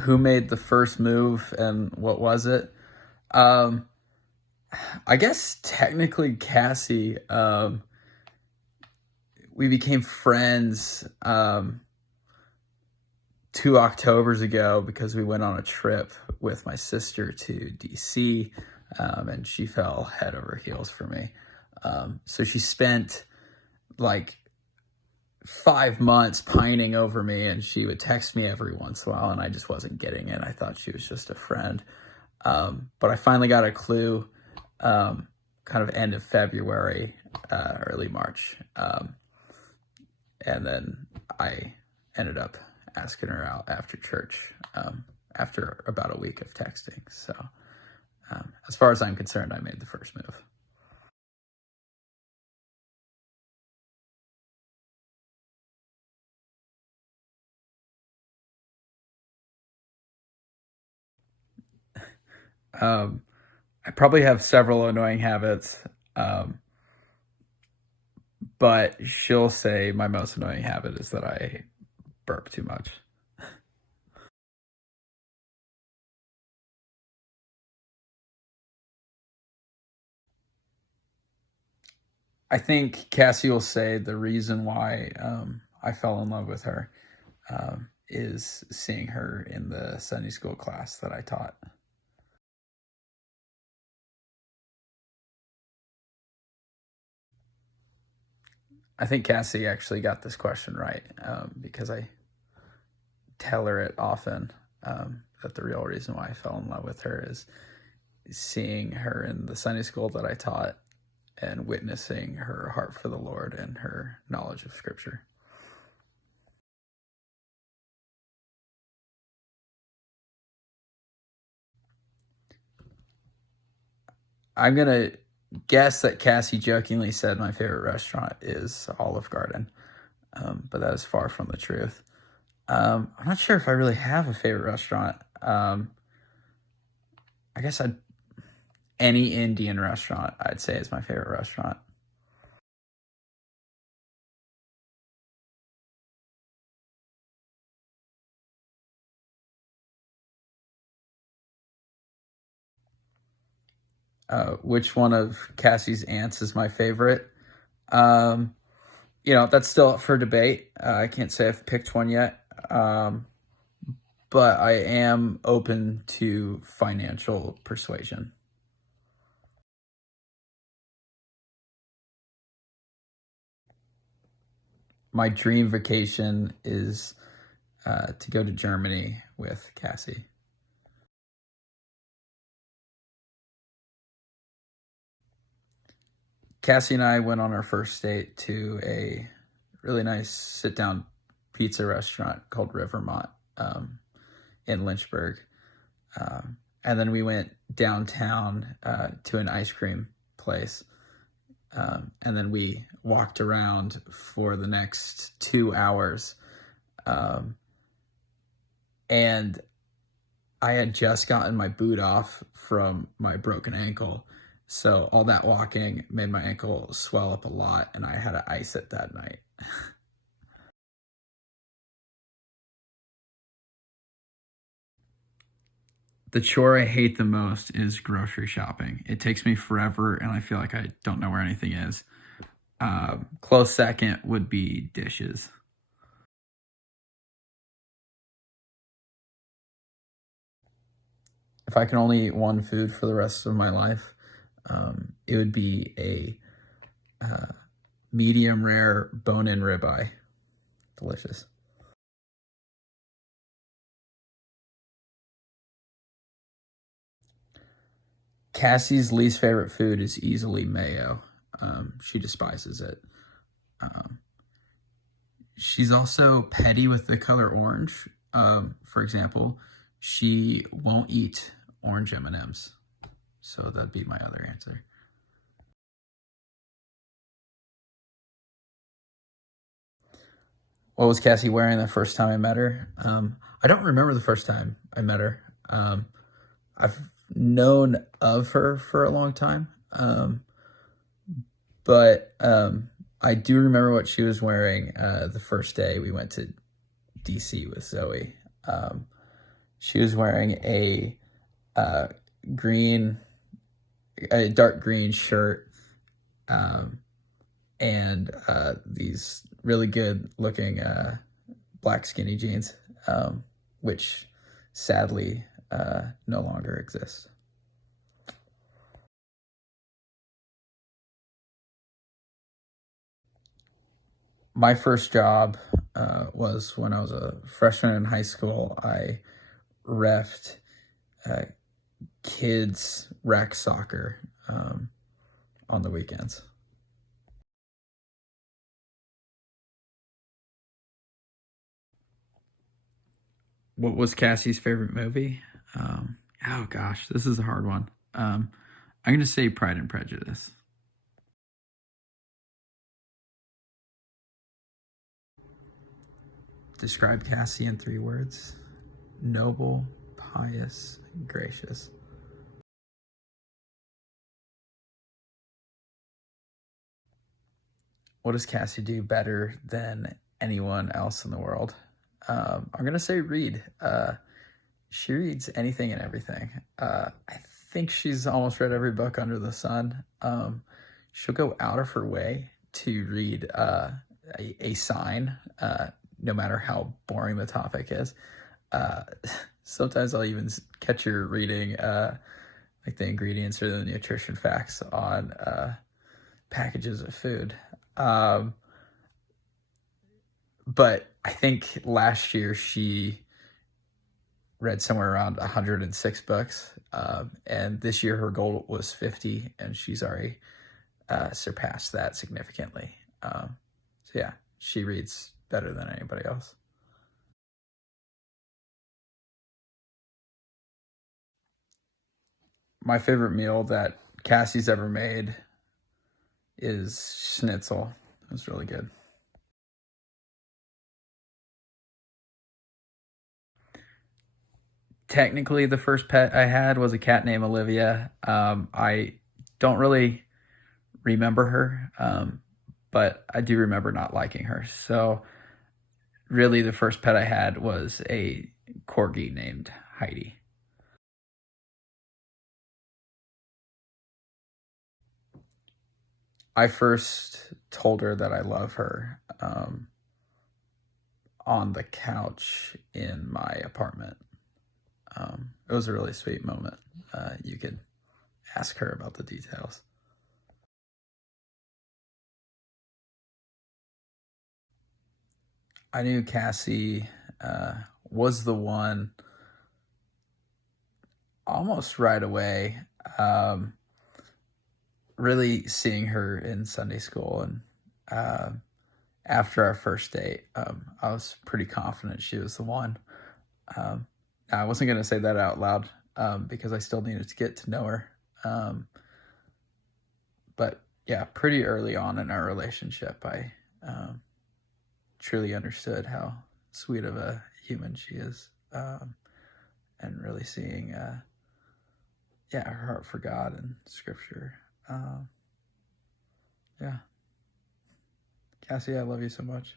who made the first move and what was it? Um, I guess technically Cassie. We became friends 2 Octobers ago because we went on a trip with my sister to DC, and she fell head over heels for me. So she spent like 5 months pining over me, and she would text me every once in a while, and I just wasn't getting it. I thought she was just a friend. But I finally got a clue kind of end of February, early March. And then I ended up asking her out after church, after about a week of texting. So as far as I'm concerned, I made the first move. Um, I probably have several annoying habits, but she'll say my most annoying habit is that I burp too much. I think Cassie will say the reason why I fell in love with her is seeing her in the Sunday school class that I taught. I think Cassie actually got this question right, because I tell her it often, that the real reason why I fell in love with her is seeing her in the Sunday school that I taught and witnessing her heart for the Lord and her knowledge of Scripture. I'm going to guess that Cassie jokingly said my favorite restaurant is Olive Garden, but that is far from the truth. I'm not sure if I really have a favorite restaurant. I guess any Indian restaurant I'd say is my favorite restaurant. Which one of Cassie's aunts is my favorite? Um, that's still up for debate. I can't say I've picked one yet, but I am open to financial persuasion. My dream vacation is to go to Germany with Cassie. Cassie and I went on our first date to a really nice sit down pizza restaurant called Rivermont, in Lynchburg. And then we went downtown to an ice cream place. And then we walked around for the next 2 hours. Um, and I had just gotten my boot off from my broken ankle. So all that walking made my ankle swell up a lot, and I had to ice it that night. The chore I hate the most is grocery shopping. It takes me forever, and I feel like I don't know where anything is. Close second would be dishes. If I can only eat one food for the rest of my life, it would be a medium rare bone-in ribeye. Delicious. Cassie's least favorite food is easily mayo. She despises it. Um, she's also petty with the color orange. For example, she won't eat orange M&Ms. So that'd be my other answer. What was Cassie wearing the first time I met her? I don't remember the first time I met her. I've known of her for a long time, but I do remember what she was wearing the first day we went to DC with Zoe. Um, She was wearing uh, green, a dark green shirt, um, and these really good looking black skinny jeans, which sadly no longer exist. My first job was when I was a freshman in high school. I refed uh, kids rec soccer on the weekends. What was Cassie's favorite movie? Oh gosh, this is a hard one. I'm going to say Pride and Prejudice. Describe Cassie in 3 words: noble, pious, gracious. What does Cassie do better than anyone else in the world? I'm going to say read. She reads anything and everything. I think she's almost read every book under the sun. She'll go out of her way to read a sign, no matter how boring the topic is. Uh, Sometimes I'll even catch her reading like the ingredients or the nutrition facts on packages of food. Um, but I think last year she read somewhere around 106 books. And this year her goal was 50, and she's already surpassed that significantly. So yeah, she reads better than anybody else. My favorite meal that Cassie's ever made is schnitzel. It was really good. Technically, the first pet I had was a cat named Olivia. I don't really remember her, but I do remember not liking her. So, really, the first pet I had was a corgi named Heidi. I first told her that I love her on the couch in my apartment. It was a really sweet moment. You could ask her about the details. I knew Cassie was the one almost right away. Um, really seeing her in Sunday school and uh, after our first date, I was pretty confident she was the one. Um, I wasn't going to say that out loud because I still needed to get to know her. Um, but yeah, pretty early on in our relationship, I truly understood how sweet of a human she is, and really seeing, yeah, her heart for God and Scripture. Um, yeah, Cassie, I love you so much.